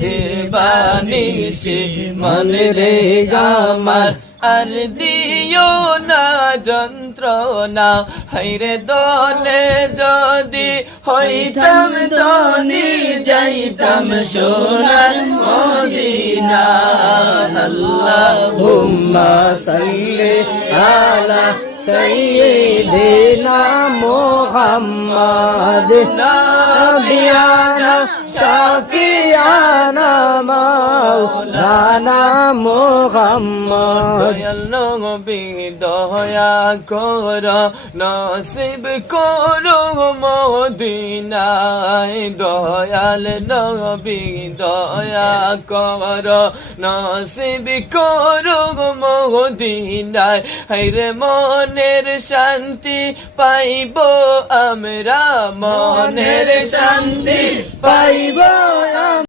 দেবানিশি মন রে আমার আর দিও না যন্ত্রণা হাইরে দলে যদি হইতাম ধনী যাইতাম সোনার মদিনা আল্লাহুম্মা সাল্লি আলা সাইয়্যিদিনা মুহাম্মাদ নবিয়ানা শাফিয়ানা মাওলানা মুহাম্মদ দয়াল নবী দয়া কর নসিব করো মদিনায় দয়াল নবী দয়া কর নসিব করো মদিনায় হায়রে মনের শান্তি পাইব আমরা মনের শান্তি পাইব